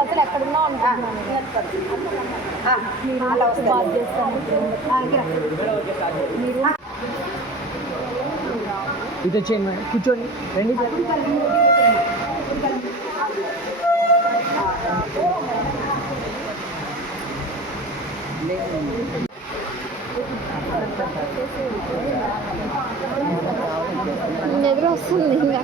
అసలు ఎక్కడున్నా ఇది వచ్చేయండి మేడం, కూర్చోండి రండి. ఎదురు వస్తుంది ఇంకా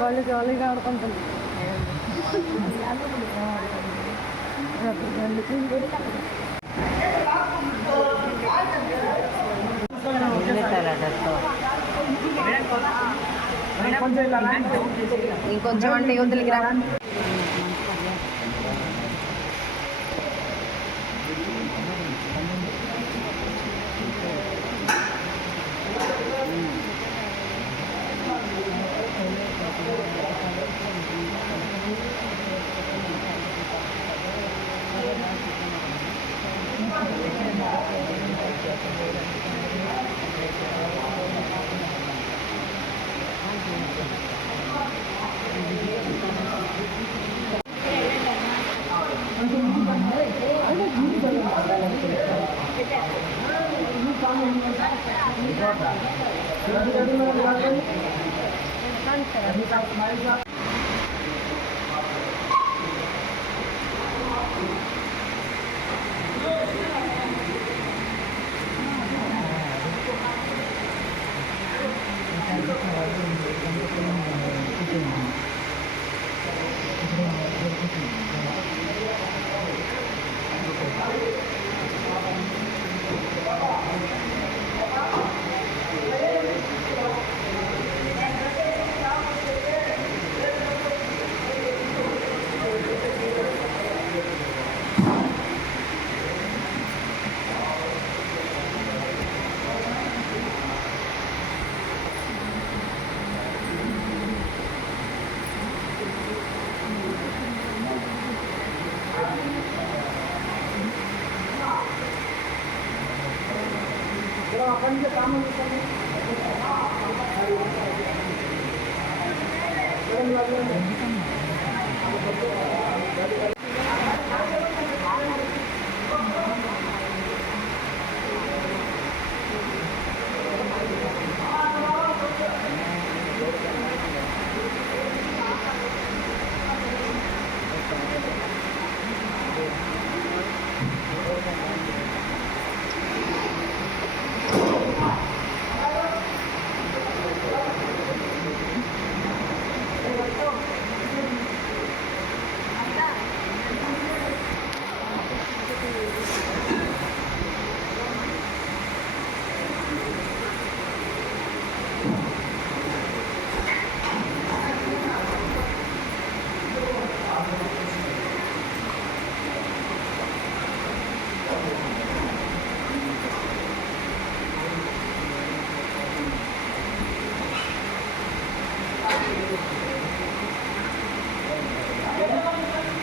వాళ్ళు జాలీగా ఆడుకుంటుంది. ఇంకొంచెం అంటే యువతలకి రా.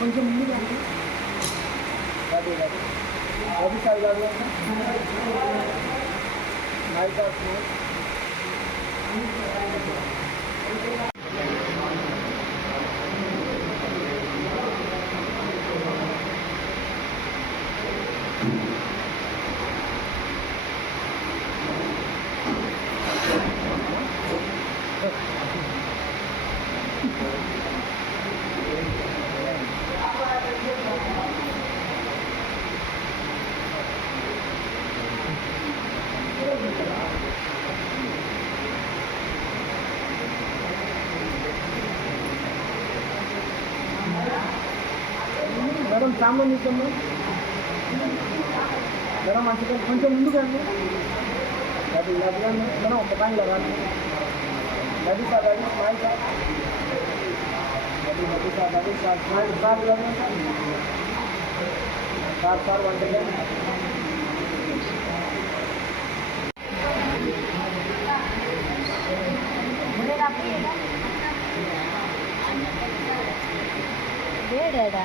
కొంచెం ముందు రండి. మేడం సాంబార్ మేడం మంచిగా కొంచెం ముందుకు రండి. మనం ఒక బ్యాంక్లో రాను ready sir ready smile sir ready sir smile sir sir sir one second వేడా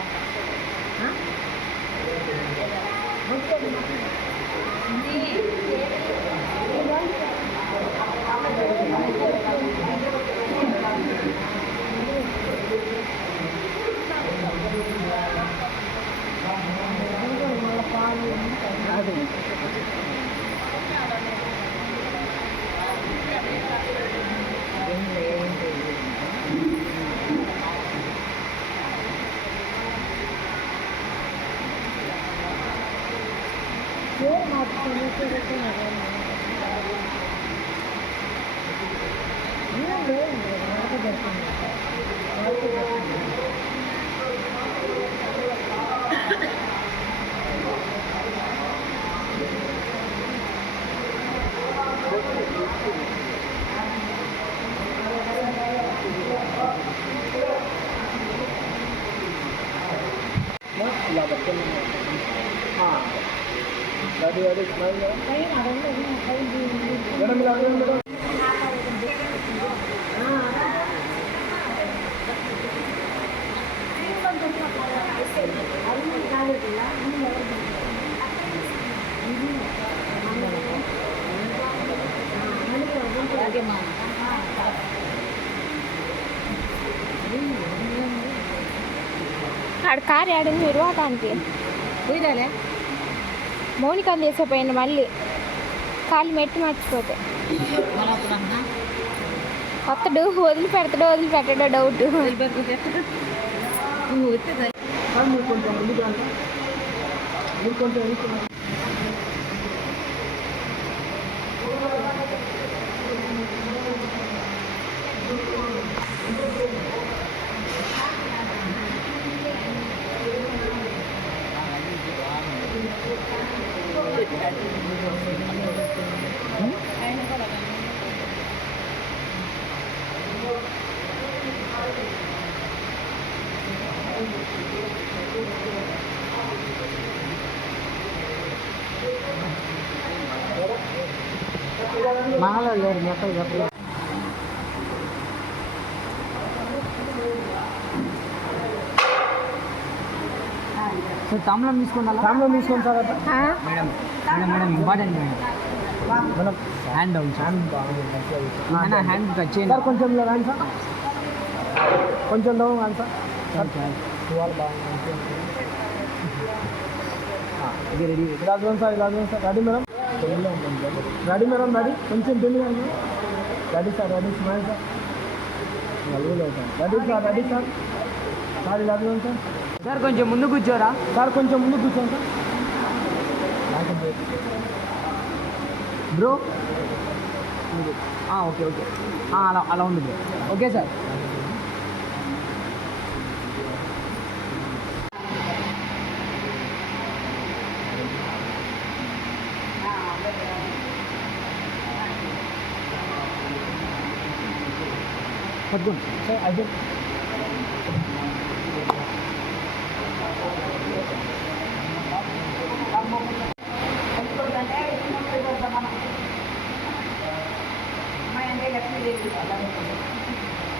ఇలా పెట్టండి రెడీ రెడీ స్మైల్ మేడం ఇలా మేడం ఆడ కారు ఆడింది నిర్వాహానికి పోయిదాలే మౌనికం చేసేపోయింది మళ్ళీ కాళ్ళు మెట్టి మర్చిపోతే వస్తాడు వదిలిపెట్టడో డౌట్ నువ్వు వస్తే సార్ మీరు కొంచెం ముందుకు రండి మీరు కొంచెం వెనక్కి రండి. మాలో లేరు ఎక్కడ చెప్పలేదు సో తమ్లం తీసుకుందా ఫ్యామిలీ తీసుకోండి సార్ అట్లా madam madam madam important madam madam hand down hand బాగుంది హ్యాండ్ టచ్ చేయండి సార్ కొంచెం ఇలా రండి సార్ కొంచెం డౌన్ రండి సార్ ఇవాళ బాగుంది ఇది రెడీ ఇలా చూడండి సార్ ఇలా చూడండి sir ready madam ready madam ready కొంచెం తెలియదు ready sir ready smile sir ready sir ready sir sir ఇలా చూడండి సార్ సార్ కొంచెం ముందు కూర్చోరా సార్ కొంచెం ముందు కూర్చోండి సార్ బ్రో ఓకే ఓకే అలా అలా ఉంది బ్రో ఓకే సార్ పట్టుకోండి సార్ అదే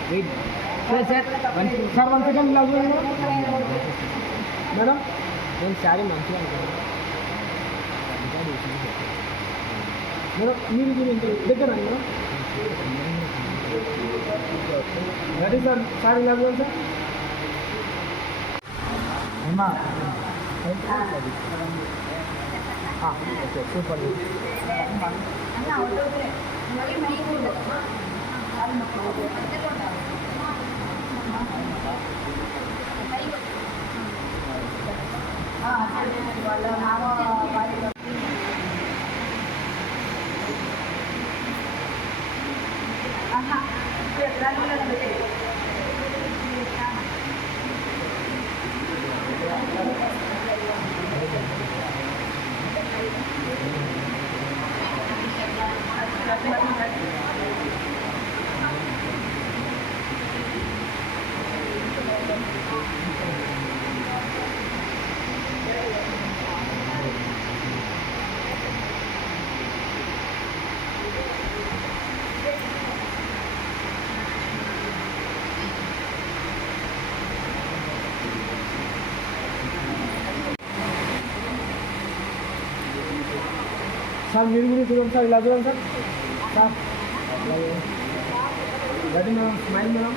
wait sir sir sir 1 second ఇలా చూడండి మేడం నేను శారీ మంచిగా అనుకున్నాను మేడం మీరు దగ్గర మేడం రెడీ సార్ సార్ ఇలా చూడండి సార్ ఏమా ఓకే సూపర్ సార్ మీరు కూడా చూడండి సార్, ఇలా చూడండి sir. Sir ready madam, smile madam.